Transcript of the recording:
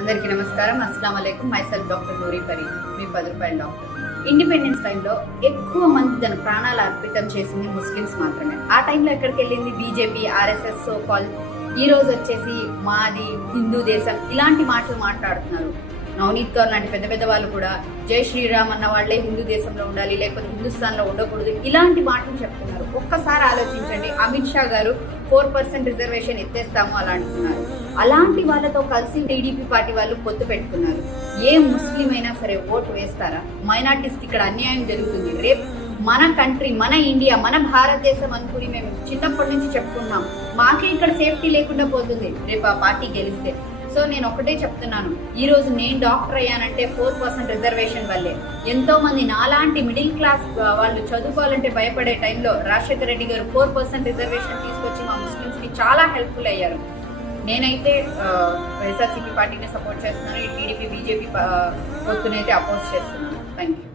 అందరికీ నమస్కారం. అస్సలాము అలైకుం. మైసెల్ఫ్ డాక్టర్ నూరి పరి, మీ 10 రూపాయల డాక్టర్. ఇండిపెండెన్స్ టైంలో ఎక్కువ మంది తన ప్రాణాలు అర్పితం చేసింది ముస్లిమ్స్ మాత్రమే. ఆ టైంలో ఎక్కడికి వెళ్ళింది బీజేపీ, ఆర్ఎస్ఎస్, సో కాల్. ఈ రోజు వచ్చేసి మాది హిందూ దేశం ఇలాంటి మాటలు మాట్లాడుతున్నారు. నవనీత్ కౌర్ లాంటి పెద్ద పెద్ద వాళ్ళు కూడా జై శ్రీరామ్ అన్న వాళ్లే హిందూ దేశంలో ఉండాలి, లేకపోతే హిందుస్థాన్ లో ఉండకూడదు, ఇలాంటి మాటలు చెప్తున్నారు. ఒక్కసారి ఆలోచించండి. అమిత్ షా గారు 4% రిజర్వేషన్ ఎత్తేస్తాము అలా అంటున్నారు. అలాంటి వాళ్ళతో కలిసి టీడీపీ పార్టీ వాళ్ళు పొత్తు పెట్టుకున్నారు. ఏ ముస్లిం అయినా సరే ఓటు వేస్తారా? మైనార్టీస్కి ఇక్కడ అన్యాయం జరుగుతుంది. రేపు మన కంట్రీ, మన ఇండియా, మన భారతదేశం అనుకుని మేము చిన్నప్పటి నుంచి చెప్పుకున్నాం. మాకే ఇక్కడ సేఫ్టీ లేకుండా పోతుంది రేపు ఆ పార్టీ గెలిస్తే. సో నేను ఒకటే చెప్తున్నాను, ఈ రోజు నేను డాక్టర్ అయ్యానంటే 4% రిజర్వేషన్ వల్లే. ఎంతో మంది నాలాంటి మిడిల్ క్లాస్ వాళ్ళు చదువుకోవాలంటే భయపడే టైంలో రాజశేఖర రెడ్డి గారు 4% రిజర్వేషన్ తీసుకొచ్చి మా ముస్లిమ్స్ కి చాలా హెల్ప్ఫుల్ అయ్యారు. నేనైతే వైఎస్ఆర్సీపీ పార్టీని సపోర్ట్ చేస్తున్నాను. ఈ టీడీపీ, బీజేపీ పొత్తునైతే అపోజ్ చేస్తున్నాను. Thank you.